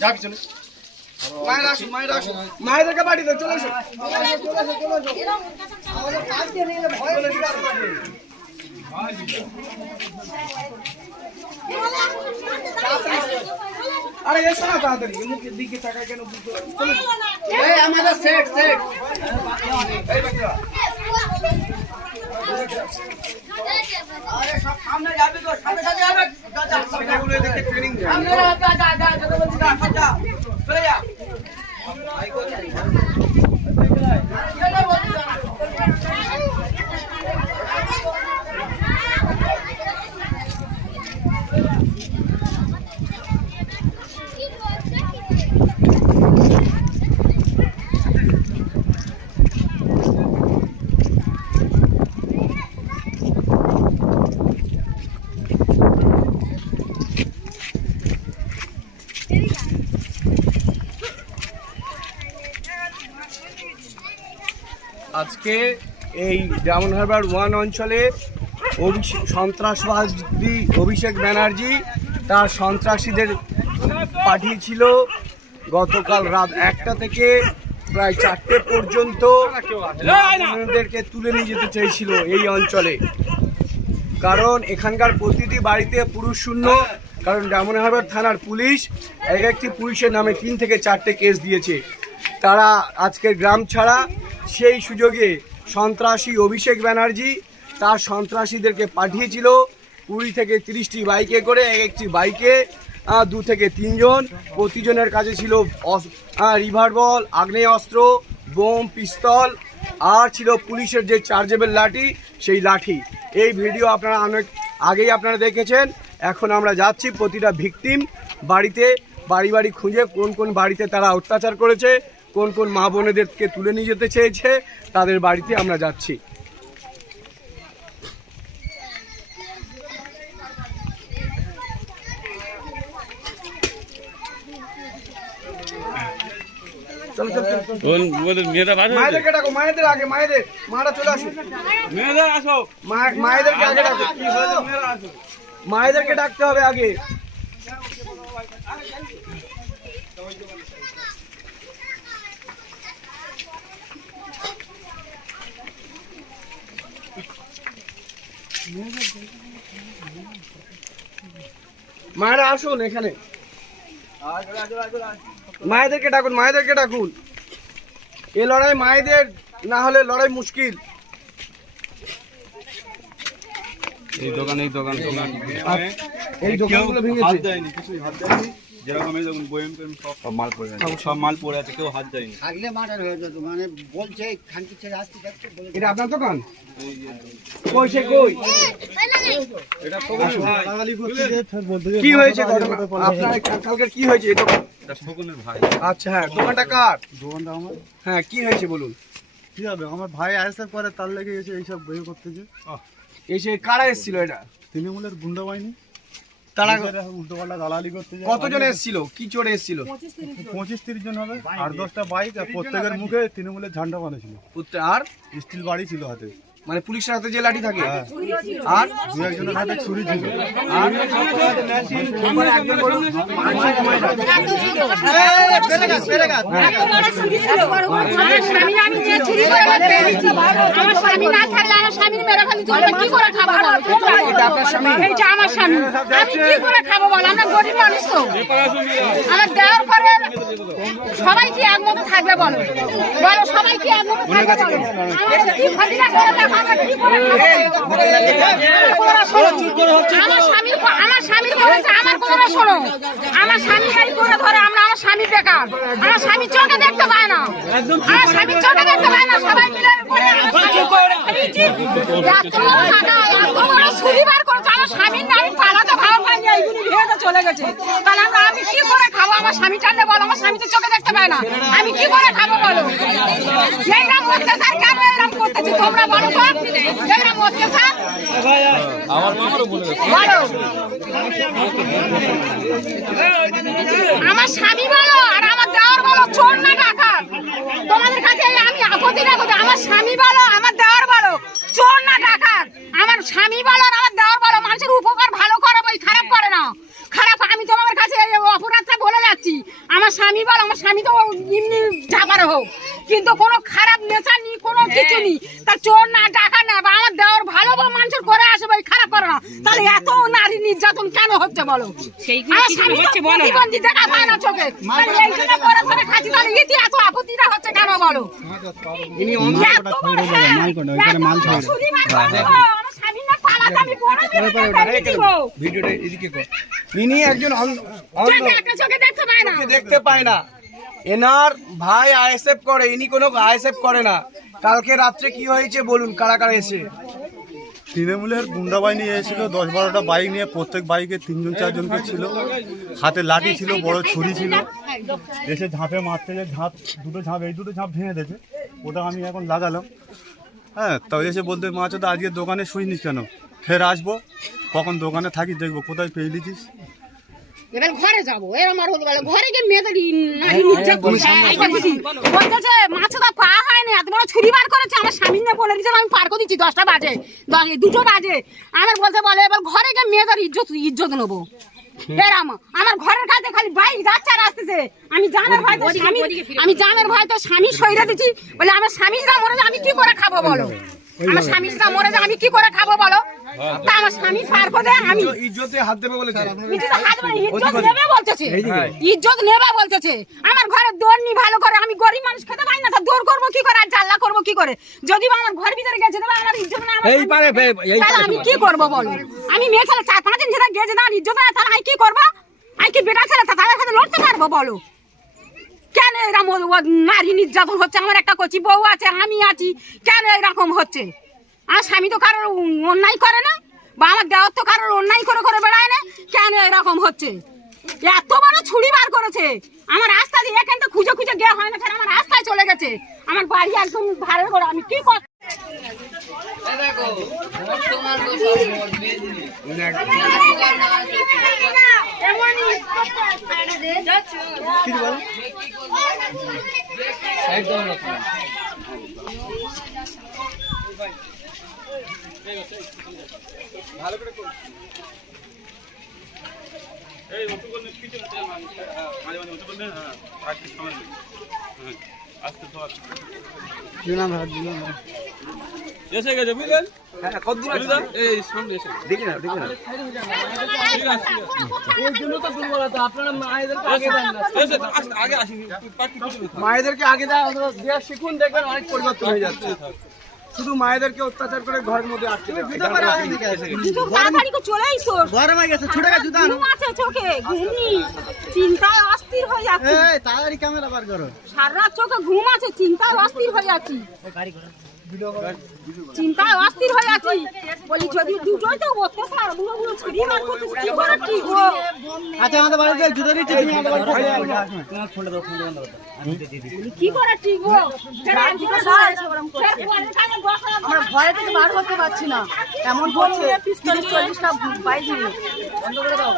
যা পিছনে। মায়ের আসুন চলে আরে এসো না তাড়াতাড়ি। মুখের দিকে তাকায় কেন আমাদের দেয় আজকে এই ডায়মন্ড হারবার ওয়ান অঞ্চলে সন্ত্রাসবাদী অভিষেক ব্যানার্জি তার সন্ত্রাসীদের পাঠিয়েছিল গতকাল রাত একটা থেকে প্রায় চারটে পর্যন্ত বোনেদেরকে তুলে নিয়ে যেতে চেয়েছিল এই অঞ্চলে। কারণ এখানকার প্রতিটি বাড়িতে পুরুষ শূন্য, কারণ ডায়মন্ড থানার পুলিশ এক একটি পুলিশের নামে তিন থেকে চারটে কেস দিয়েছে। তারা আজকের গ্রাম ছাড়া সেই সুযোগে সন্ত্রাসী অভিষেক ব্যানার্জি তার সন্ত্রাসীদেরকে পাঠিয়েছিল কুড়ি থেকে তিরিশটি বাইকে করে এক একটি বাইকে দু থেকে তিনজন। প্রতিজনের কাছে ছিল অস- আহ, রিভার বল আগ্নেয় অস্ত্র বোম পিস্তল আর ছিল পুলিশের যে চার্জেবল লাঠি সেই লাঠি। এই ভিডিও আপনারা অনেক আগেই আপনারা দেখেছেন। এখন আমরা যাচ্ছি প্রতিটা ভিকটিম বাড়িতে বাড়ি বাড়ি খুঁজে কোন কোন বাড়িতে তারা অত্যাচার করেছে কোন কোন মা বোনেদেরকে তুলে নিয়ে যেতে চেয়েছে তাদের বাড়িতে আমরা যাচ্ছি। মায়েদেরকে ডাকো মায়েদের আগে মায়েদের। মারা চলে আসুন মেয়েরা আসো। মায়েদেরকে আগে ডাকো। মায়েদেরকে ডাকতে হবে আগে। মায়েরা আসুন এখানে। মায়েদেরকে ডাকুন মায়েদেরকে ডাকুন। এ লড়াই মায়েদের না হলে লড়াই মুশকিল। এই দোকান এই দোকান দোকান। এই দোকানগুলো ভেঙেছে। দেয়নি কিছুই হাত দেয়নি। যেরকম এই দেখুন বয়েম টেম সব সব মাল পড়ে আছে। সব মাল পড়ে আছে কেউ হাত দেয়নি। থাকলে মার্ডার হয়ে যেত মানে বলছে খানকি ছেড়ে এটা আপনার দোকান? কই সে কই? এটা খোকনের ভাই। কি হয়েছে ঘটনা? আপনার কা- কি হয়েছে এটা খোকনের ভাই। আচ্ছা হ্যাঁ দোকানটা কার? দোকানটা আমার। হ্যাঁ কি হয়েছে বলুন? কি হবে? আমার ভাই আইসে পরে তার লেগে এসে এইসব বই করতেছে। এসে কারা এসেছিল এটা? তৃণমূলের গুন্ডা বাহিনী। তারা উল্টো দালালি করতে কতজন এসেছিল? কি চড়ে এসেছিল? পঁচিশ তিরিশ জন হবে আর দশটা বাইক আর প্রত্যেকের মুখে তৃণমূলের ঝান্ডা বাঁধেছিল। উত্তর- আর? স্টিল বাড়ি ছিল হাতে। মানে পুলিশের হাতে যে লাঠি থাকে। হ্যাঁ। আর দু একজনের হাতে ছুরি ছিল। আর একজন বলুন আমার স্বামী আমি কি করে খাব বলো? আমার গরিব মানুষ তো। আমার দেওয়ার পরে সবাই কি একমত থাকবে বলো? বলো সবাই কি একমত থাকবে বলো? আমাদের কি ক্ষতিটা করে দেখো আমরা স্বামীর আমার স্বামীর বলেছে আমার স্বামী করে আমরা আমার আমার স্বামী চোখে দেখতে পায় না আমার স্বামী চোখে দেখতে পায় না সবাই করেছে, নারী পালাতে ভালো ভেঙে চলে গেছে। তাহলে আমরা আমি কি করে খাব? আমার স্বামী টানলে বলো আমার স্বামী তো চোখে দেখতে পায় না। আমি কি করে খাব বলো? এইরকম অত্যাচার কেন এরকম করতেছি? তোমরা বলো তো এইরকম অত্যাচার। আমার স্বামী বলো আর আমার দেওয়ার বলো চোর না টাকা তোমাদের কাছে আমি আপত্তি যে আমার স্বামী বলো আমার দেওয়ার বলো চোর না টাকা আমার স্বামী বলো আমার স্বামী বল আমার স্বামী তো এমনি ঝাপার হোক। কিন্তু কোন খারাপ নেশা নি কোনো কিছু নি তার চোর না ডাকা না বা আমার দেওয়ার ভালো বা মানুষের করে আসে ভাই খারাপ করে না। তাহলে এত নারী নির্যাতন কেন হচ্ছে বলো? চোখে। হ্যাঁ, ইনি একজন চোখে দেখতে পায় না। এনার ভাই আইএসএফ করে ইনি কোনো আইএসএফ করে না। কালকে রাত্রে কি হয়েছে বলুন কারা কারা এসে? তৃণমূলের গুন্ডা বাহিনী এসেছিল দশ বারোটা বাইক নিয়ে প্রত্যেক বাইকে তিনজন চারজন করে ছিল। হাতে লাঠি ছিল বড় ছুরি ছিল। এসে ঝাঁপে মারতে যে ঝাঁপ দুটো ঝাঁপ এই দুটো ঝাঁপ ভেঙে দিয়েছে। ওটা আমি এখন লাগালাম। হ্যাঁ তাও এসে বলতে মা তো আজকে দোকানে শুইনিস কেন? ফের আসব কখন দোকানে থাকি দেখব কোথায় পেয়ে দিচ্ছিস এবার ঘরে যাব। এর আমার হতে পারে ঘরে গিয়ে মেয়েদের এইটা বুঝি। বলতেছে মাছটা পা হয়নি এত বড় ছুরি বার করেছে আমার স্বামী নিয়ে বলে দিচ্ছে আমি পার করে দিচ্ছি দশটা বাজে দুটো বাজে। আমার বলতে বলে এবার ঘরে গিয়ে মেয়েদের ইজ্জত ইজ্জত নেব। এরাম আমার ঘরের কাছে খালি বাইক যাচ্ছে আর আসতেছে। আমি জামের ভয় তো স্বামী আমি জামের ভয় তো স্বামী সইরা দিচ্ছি। বলে আমার স্বামী যা মরে আমি কি করে খাব বলো? আমার স্বামী যা মরে যায় আমি কি করে খাব বলো? তা আমার স্বামী পার করে আমি ইজ্জতে হাত দেবে বলেছে। ইজ্জত হাত ইজ্জত নেবে বলতেছে। ইজ্জত নেবে বলতেছে। আমার ঘরে দৌড় নি ভালো করে আমি গরিব মানুষ খেতে পাই না তা দৌড় করব কি করে আর জাল্লা করব কি করে? যদি বা আমার ঘর ভিতরে গেছে তবে আমার ইজ্জত না আমার এই পারে, এই তাহলে আমি কি করব বলো? আমি মেয়ে ছেলে চার পাঁচ দিন যেটা গেছে না ইজ্জত না তাহলে আমি কি করব? আমি কি বেটা ছেলে তা তাদের সাথে লড়তে পারব বলো? কেন এরকম নারী নির্যাতন হচ্ছে? আমার একটা কচি বউ আছে আমি আছি। কেন এরকম হচ্ছে? আমার স্বামী তো কারোর অন্যায় করে না বা আমার দেওয়ার তো কারোর অন্যায় করে করে বেড়ায় না কেন এরকম হচ্ছে? এত বড় ছুরি বার করেছে। আমার রাস্তা দিয়ে এখান থেকে খুঁজে খুঁজে গিয়ে হয় না ফের আমার রাস্তায় চলে গেছে। আমার বাড়ি একদম ধারে করে আমি কি কর এই ওটুকু কিছু মাঝে মাঝে ওটুকু হ্যাঁ আর কিছু সময় নেই। হ্যাঁ আস্তে তো এসে গেছে বুঝলেন? হ্যাঁ কতদূর আছে? এই সামনে এসে দেখে না দেখে না ঠিক আছে এর জন্য তো দুর্বলতা আপনারা মায়েদেরকে আগে দেন না এসে আগে আসিনি পার্টি কিছু না মায়েদেরকে আগে দেওয়া অথবা দেওয়া শিখুন দেখবেন অনেক পরিবর্তন হয়ে যাচ্ছে। শুধু মায়েদেরকে অত্যাচার করে ঘরের মধ্যে আটকে দেওয়া। তাড়াতাড়ি করে চলে গরম হয়ে গেছে ছুটে গেছে জুতা আছে চোখে ঘুমনি চিন্তায় অস্থির হয়ে যাচ্ছে। এই তাড়াতাড়ি ক্যামেরা বার করো। সারা রাত চোখে ঘুম আছে চিন্তায় অস্থির হয়ে যাচ্ছি। চিন্তায় অস্থির হয়ে আছি। বলি যদি দুটোই তো অত্যাচার বুড়ো বুড়ো ছুরি মার করতেছে কি করে কি গো? আচ্ছা আমাদের বাড়িতে জুতো দিচ্ছি তুমি আমাদের বাড়িতে বলি, কি করে কি গো? ফের আর কি করে ফের পরের কানে বসা। আমরা ভয় থেকে বার করতে পারছি না। এমন হচ্ছে তিরিশ চল্লিশটা বাইক নিয়ে। বন্ধ করে দাও।